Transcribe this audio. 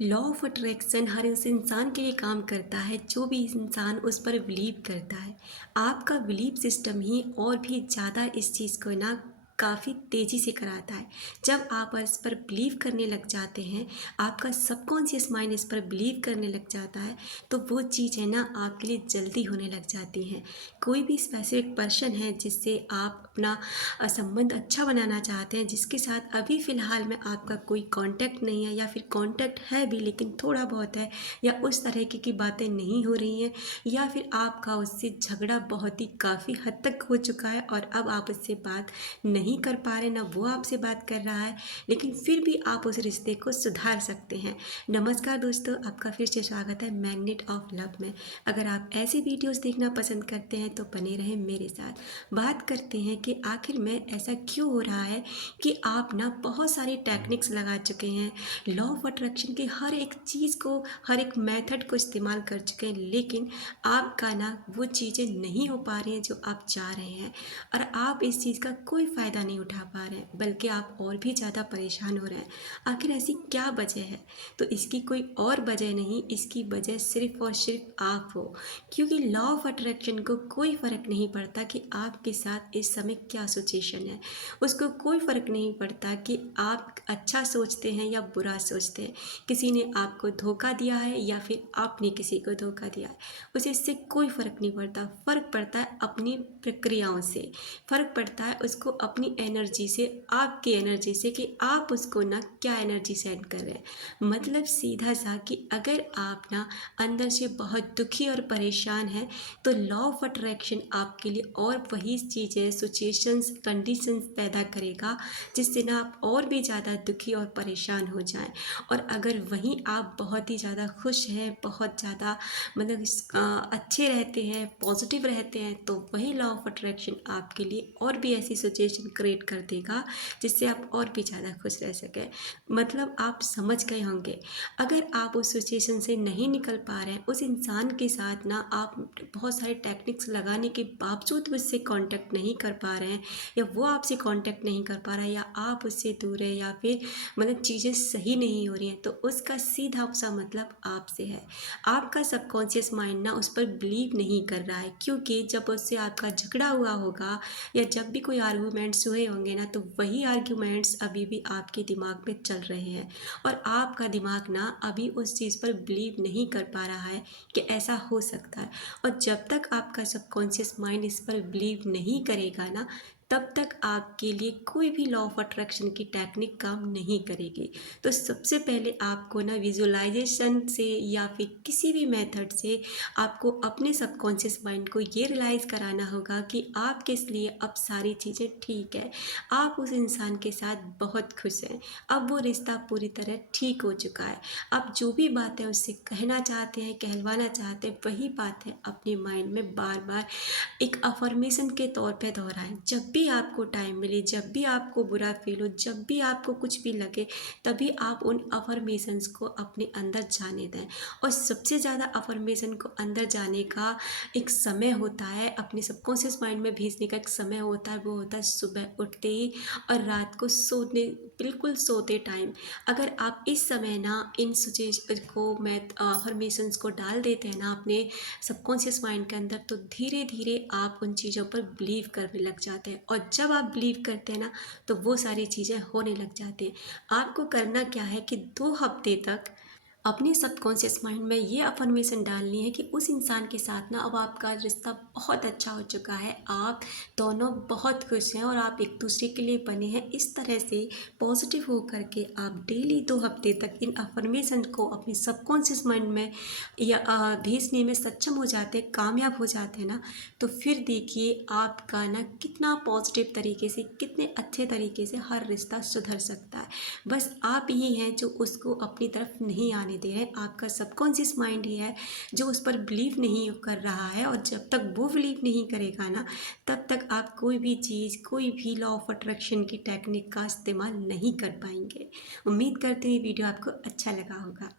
Law of attraction हर उस इंसान के लिए काम करता है जो भी इंसान उस पर बिलीव करता है। आपका बिलीव सिस्टम ही और भी ज़्यादा इस चीज़ को ना काफ़ी तेज़ी से कराता है। जब आप इस पर बिलीव करने लग जाते हैं, आपका सबकॉन्शियस माइंड इस पर बिलीव करने लग जाता है, तो वो चीज़ है ना आपके लिए जल्दी होने लग जाती हैं। कोई भी स्पेसिफिक पर्सन है जिससे आप अपना संबंध अच्छा बनाना चाहते हैं, जिसके साथ अभी फ़िलहाल में आपका कोई कांटेक्ट नहीं है या फिर कांटेक्ट है भी लेकिन थोड़ा बहुत है, या उस तरीके की बातें नहीं हो रही हैं, या फिर आपका उससे झगड़ा बहुत ही काफ़ी हद तक हो चुका है और अब आप उससे बात नहीं कर पा रहे, ना वो आपसे बात कर रहा है, लेकिन फिर भी आप उस रिश्ते को सुधार सकते हैं। नमस्कार दोस्तों, आपका फिर से स्वागत है मैग्नेट ऑफ लव में। अगर आप ऐसे वीडियोस देखना पसंद करते हैं तो बने रहें मेरे साथ। बात करते हैं कि आखिर में ऐसा क्यों हो रहा है कि आप ना बहुत सारी टेक्निक्स लगा चुके हैं, लॉ ऑफ अट्रैक्शन की हर एक चीज़ को, हर एक मेथड को इस्तेमाल कर चुके हैं, लेकिन आपका ना वो चीज़ें नहीं हो पा रही हैं जो आप चाह रहे हैं, और आप इस चीज़ का कोई फ़ायदा नहीं उठा पा रहे हैं, बल्कि आप और भी ज़्यादा परेशान हो रहे हैं। आखिर ऐसी क्या वजह है? तो इसकी कोई और वजह नहीं, इसकी वजह सिर्फ़ और सिर्फ आप हो। क्योंकि लॉ ऑफ अट्रैक्शन को कोई फ़र्क नहीं पड़ता कि आपके साथ इस समय क्या सिचुएशन है। उसको कोई फ़र्क नहीं पड़ता कि आप अच्छा सोचते हैं या बुरा सोचते हैं, किसी ने आपको धोखा दिया है या फिर आपने किसी को धोखा दिया है, उसे इससे कोई फ़र्क नहीं पड़ता। फ़र्क पड़ता है अपनी प्रक्रियाओं से, फ़र्क पड़ता है उसको अपनी एनर्जी से, आपकी एनर्जी से, कि आप उसको ना क्या एनर्जी सेंड कर रहे हैं। मतलब सीधा सा कि अगर आप ना अंदर से बहुत दुखी और परेशान हैं, तो लॉ ऑफ अट्रैक्शन आपके लिए और वही चीज़ें, सिचुएशंस, कंडीशंस पैदा करेगा जिससे ना आप और भी ज़्यादा दुखी और परेशान हो जाएं। और अगर वहीं आप बहुत ही ज़्यादा खुश हैं, बहुत ज़्यादा मतलब अच्छे रहते हैं, पॉजिटिव रहते हैं, तो वही लॉ ऑफ अट्रैक्शन आपके लिए और भी ऐसी सिचुएशन क्रिएट कर देगा जिससे आप और भी ज़्यादा खुश रह सकें। मतलब आप समझ गए होंगे। अगर आप उस सिचुएशन से नहीं निकल पा रहे हैं, उस इंसान के साथ ना आप बहुत सारे टेक्निक्स लगाने के बावजूद उससे कांटेक्ट नहीं कर पा रहे हैं, या वो आपसे कांटेक्ट नहीं कर पा रहा है, या आप उससे दूर हैं, या फिर मतलब चीज़ें सही नहीं हो रही हैं, तो उसका सीधा सा मतलब आपसे है। आपका सबकॉन्शियस माइंड ना उस पर बिलीव नहीं कर रहा है, क्योंकि जब उससे आपका झगड़ा हुआ होगा या जब भी कोई आर्गूमेंट्स हुए होंगे ना, तो वही आर्गूमेंट्स अभी भी आपके दिमाग में चल रहे हैं, और आपका दिमाग ना अभी उस चीज़ पर बिलीव नहीं कर पा रहा है कि ऐसा हो सकता है। और जब तक आपका सबकॉन्शियस माइंड इस पर बिलीव नहीं करेगा ना, तब तक आपके लिए कोई भी लॉ ऑफ अट्रैक्शन की टेक्निक काम नहीं करेगी। तो सबसे पहले आपको ना विजुअलाइजेशन से या फिर किसी भी मेथड से आपको अपने सबकॉन्शियस माइंड को ये रियलाइज़ कराना होगा कि आपके लिए अब सारी चीज़ें ठीक है, आप उस इंसान के साथ बहुत खुश हैं, अब वो रिश्ता पूरी तरह ठीक हो चुका है। आप जो भी बातें उससे कहना चाहते हैं, कहलवाना चाहते हैं, वही बातें अपने माइंड में बार बार एक अफर्मेशन के तौर पे दोहराएं। जब भी आपको टाइम मिले, जब भी आपको बुरा फील हो, जब भी आपको कुछ भी लगे, तभी आप उन अफर्मेशंस को अपने अंदर जाने दें। और सबसे ज़्यादा अफर्मेशन को अंदर जाने का एक समय होता है, अपने सबकॉन्शियस माइंड में भेजने का एक समय होता है, वो होता है सुबह उठते ही और रात को सोने, बिल्कुल सोते टाइम। अगर आप इस समय ना इन सिचुएशन को, मैं अफर्मेशंस को डाल देते हैं ना अपने सबकॉन्शियस माइंड के अंदर, तो धीरे धीरे आप उन चीज़ों पर बिलीव करने लग जाते हैं, और जब आप बिलीव करते हैं ना, तो वो सारी चीज़ें होने लग जाती हैं। आपको करना क्या है कि 2 हफ्ते तक अपने सबकॉन्शियस माइंड में ये अफर्मेशन डालनी है कि उस इंसान के साथ ना अब आपका रिश्ता बहुत अच्छा हो चुका है, आप दोनों बहुत खुश हैं और आप एक दूसरे के लिए बने हैं। इस तरह से पॉजिटिव हो करके आप डेली 2 हफ्ते तक इन अफर्मेशन को अपने सबकॉन्शियस माइंड में या भेजने में सक्षम हो जाते हैं, कामयाब हो जाते हैं ना, तो फिर देखिए आपका ना कितना पॉजिटिव तरीके से, कितने अच्छे तरीके से हर रिश्ता सुधर सकता है। बस आप ही हैं जो उसको अपनी तरफ नहीं आने दे रहे हैं, आपका सबकॉन्शियस माइंड ही है जो उस पर बिलीव नहीं कर रहा है, और जब तक वो बिलीव नहीं करेगा ना, तब तक आप कोई भी चीज़, कोई भी लॉ ऑफ अट्रैक्शन की टेक्निक का इस्तेमाल नहीं कर पाएंगे। उम्मीद करते हैं वीडियो आपको अच्छा लगा होगा।